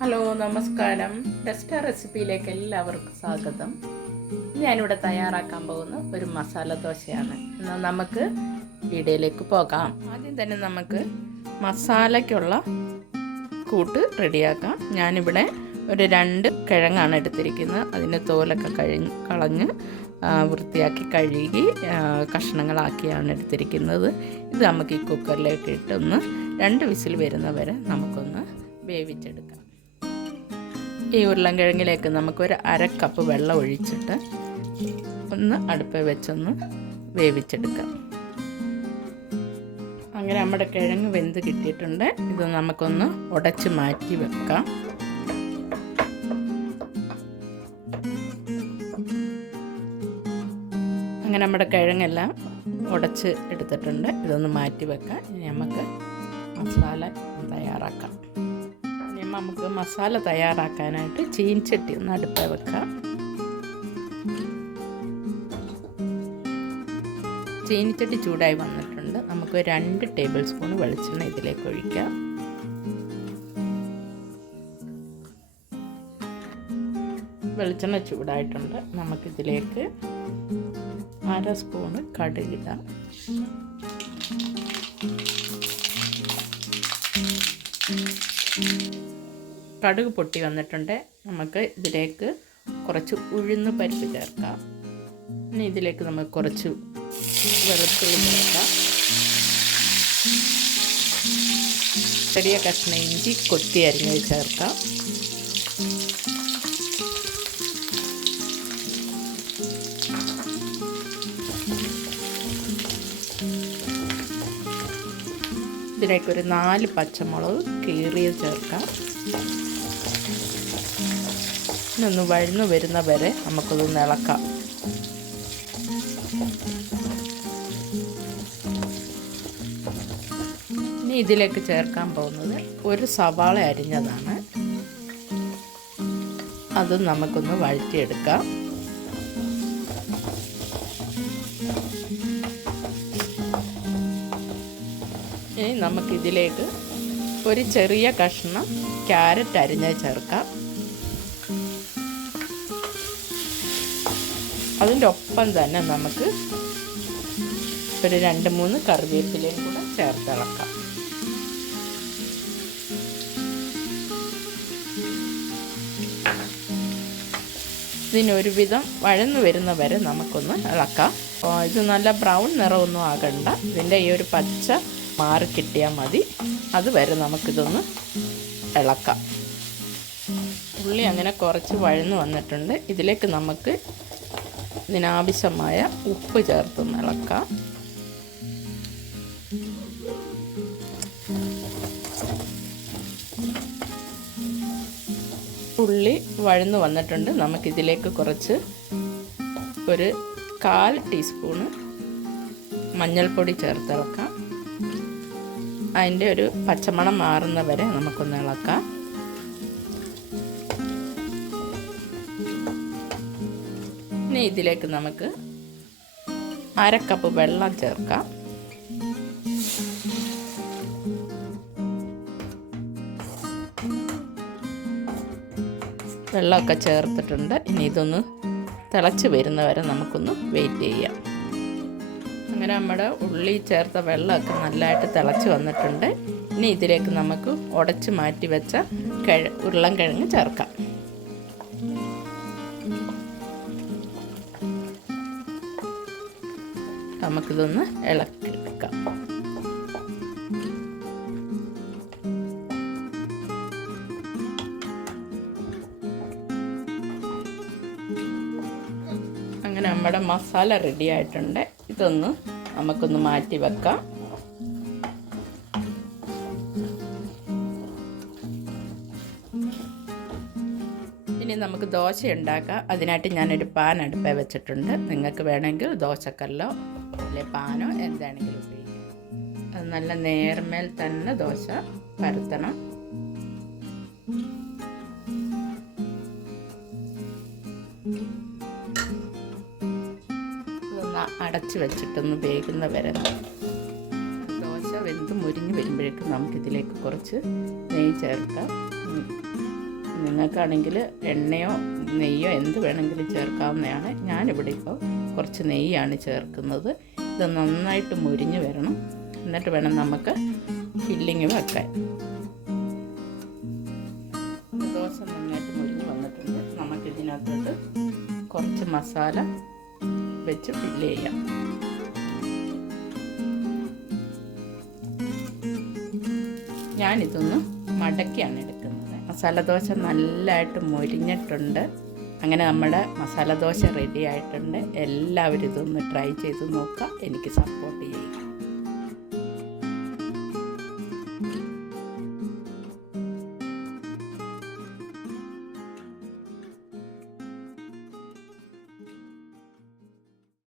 Hello നമസ്കാരം. ടെസ്റ്റ റെസിപ്പിയിലേക്ക് എല്ലാവർക്കും സ്വാഗതം. ഞാനിവിടെ തയ്യാറാക്കാൻ പോകുന്ന ഒരു മസാല ദോശയാണ്. എന്നാൽ നമുക്ക് വീഡിയോയിലേക്ക് പോകാം. ആദ്യം തന്നെ നമുക്ക് മസാലയ്ക്കുള്ള കൂട്ട് റെഡിയാക്കാം. ഞാനിവിടെ ഒരു 2 കിഴങ്ങാണ് എടുത്തിരിക്കുന്നത്. അതിൻ്റെ തോലൊക്കെ കളഞ്ഞ് വൃത്തിയാക്കി കഴുകി കഷ്ണങ്ങളാക്കിയാണ് എടുത്തിരിക്കുന്നത്. ഇത് നമുക്ക് ഈ കുക്കറിലേക്ക് ഇട്ടൊന്ന് 2 വിസിൽ വരുന്നവരെ നമുക്കൊന്ന് വേവിച്ചെടുക്കാം. ഈ ഉരുളൻകിഴങ്ങിലേക്ക് നമുക്കൊരു 1/2 കപ്പ് വെള്ളം ഒഴിച്ചിട്ട് ഒന്ന് അടുപ്പിൽ വെച്ചൊന്ന് വേവിച്ചെടുക്കാം. അങ്ങനെ നമ്മുടെ കിഴങ്ങ് വെന്ത് കിട്ടിയിട്ടുണ്ട്. ഇത് നമുക്കൊന്ന് ഉടച്ച് മാറ്റി വെക്കാം. അങ്ങനെ നമ്മുടെ കിഴങ്ങെല്ലാം ഉടച്ച് എടുത്തിട്ടുണ്ട്. ഇതൊന്ന് മാറ്റി വെക്കാം. ഇനി നമുക്ക് മസാല തയ്യാറാക്കാം. നമുക്ക് മസാല തയ്യാറാക്കാനായിട്ട് ചീനച്ചട്ടി ഒന്ന് അടുപ്പിൽ വെക്കാം. ചീനച്ചട്ടി ചൂടായി വന്നിട്ടുണ്ട്. നമുക്ക് 2 ടേബിൾ സ്പൂൺ വെളിച്ചെണ്ണ ഇതിലേക്ക് ഒഴിക്കാം. വെളിച്ചെണ്ണ ചൂടായിട്ടുണ്ട്. നമുക്കിതിലേക്ക് 1/2 സ്പൂണ് കടുകിടാം. കടുക് പൊട്ടി വന്നിട്ടുണ്ട്. നമുക്ക് ഇതിലേക്ക് കുറച്ച് ഉഴുന്ന് പരിപ്പ് ചേർക്കാം. ഇനി ഇതിലേക്ക് നമുക്ക് കുറച്ച് വെളുത്തുള്ളി ചേർക്കാം. ചെറിയ കഷ്ണം ഇഞ്ചി കൊത്തി അരിഞ്ഞത് ചേർക്കാം. ഇതിലേക്ക് ഒരു 4 പച്ചമുളക് കീറിയത് ചേർക്കാം. ഇതൊന്ന് വഴന്നു വരുന്ന വരെ നമുക്കൊന്ന് ഇളക്കാം. ഇനി ഇതിലേക്ക് ചേർക്കാൻ പോകുന്നത് ഒരു സവാള അരിഞ്ഞതാണ്. അതും നമുക്കൊന്ന് വഴറ്റിയെടുക്കാം. ഇനി നമുക്കിതിലേക്ക് ഒരു ചെറിയ കഷ്ണം ക്യാരറ്റ് അരിഞ്ഞത് ചേർക്കാം. അതിൻ്റെ ഒപ്പം തന്നെ നമുക്ക് ഒരു 2-3 കറിവേപ്പിലയും കൂടെ ചേർത്തിളക്കാം. ഇതിനൊരുവിധം വഴന്നു വരുന്ന വരെ നമുക്കൊന്ന് ഇളക്കാം. ഇത് നല്ല ബ്രൗൺ നിറമൊന്നും ആകണ്ട. ഇതിൻ്റെ ഈ ഒരു പച്ച മാറി കിട്ടിയാൽ മതി. അതുവരെ നമുക്കിതൊന്ന് ഇളക്കാം. ഉള്ളി അങ്ങനെ കുറച്ച് വഴന്നു വന്നിട്ടുണ്ട്. ഇതിലേക്ക് നമുക്ക് ഇതിനാവശ്യമായ ഉപ്പ് ചേർത്തൊന്ന് ഇളക്കാം. ഉള്ളി വഴന്നു വന്നിട്ടുണ്ട്. നമുക്കിതിലേക്ക് കുറച്ച് ഒരു 1/4 ടീസ്പൂണ് മഞ്ഞൾപ്പൊടി ചേർത്തിളക്കാം. അതിൻ്റെ ഒരു പച്ചമണം മാറുന്ന വരെ നമുക്കൊന്ന് ഇളക്കാം. ഇനി ഇതിലേക്ക് നമുക്ക് 1/2 കപ്പ് വെള്ളം ചേർക്കാം. വെള്ളമൊക്കെ ചേർത്തിട്ടുണ്ട്. ഇനി ഇതൊന്ന് തിളച്ച് വരുന്നവരെ നമുക്കൊന്ന് വെയിറ്റ് ചെയ്യാം. അങ്ങനെ നമ്മുടെ ഉള്ളി ചേർത്ത വെള്ളമൊക്കെ നല്ലതായിട്ട് തിളച്ച് വന്നിട്ടുണ്ട്. ഇനി ഇതിലേക്ക് നമുക്ക് ഉടച്ച് മാറ്റി വെച്ച ഉരുളൻകിഴങ്ങ് ചേർക്കാം. നമുക്കിതൊന്ന് ഇളക്കിയെടുക്കാം. അങ്ങനെ നമ്മുടെ മസാല റെഡി ആയിട്ടുണ്ട്. ഇതൊന്ന് നമുക്കൊന്ന് മാറ്റി വെക്കാം. ഇനി നമുക്ക് ദോശ ഉണ്ടാക്കാം. അതിനായിട്ട് ഞാനൊരു പാൻ അടുപ്പിൽ വെച്ചിട്ടുണ്ട്. നിങ്ങൾക്ക് വേണമെങ്കിൽ ദോശക്കല്ലോ അല്ലെ പാനോ എന്താണെങ്കിലും ഉപയോഗിക്കാം. അത് നല്ല നേർമേൽ തന്നെ ദോശ പരത്തണം. ഇതൊന്ന് അടച്ച് വെച്ചിട്ടൊന്ന് വേകുന്ന വരെ ദോശ വെന്ത് മുരിഞ്ഞ് വരുമ്പോഴേക്കും നമുക്കിതിലേക്ക് കുറച്ച് നെയ്യ് ചേർക്കാം. നിങ്ങൾക്കാണെങ്കിൽ എണ്ണയോ നെയ്യോ എന്ത് വേണമെങ്കിലും ചേർക്കാവുന്നതാണ്. ഞാനിവിടെ ഇപ്പോൾ കുറച്ച് നെയ്യാണ് ചേർക്കുന്നത്. ഇത് നന്നായിട്ട് മുരിഞ്ഞ് വരണം, എന്നിട്ട് വേണം നമുക്ക് ഫില്ലിങ് വെക്കാൻ. ദോശ നന്നായിട്ട് മുരിഞ്ഞ് വന്നിട്ടുണ്ട്. നമുക്കിതിനകത്തോട്ട് കുറച്ച് മസാല വെച്ച് ഫില്ല് ചെയ്യാം. ഞാനിതൊന്ന് മടക്കിയാണ് എടുക്കുന്നത്. മസാല ദോശ നല്ലതായിട്ട് മൊരിഞ്ഞിട്ടുണ്ട്. അങ്ങനെ നമ്മുടെ മസാല ദോശ റെഡി ആയിട്ടുണ്ട്. എല്ലാവരും ഇതൊന്ന് ട്രൈ ചെയ്ത് നോക്കുക. എനിക്ക് സപ്പോർട്ട് ചെയ്യുക.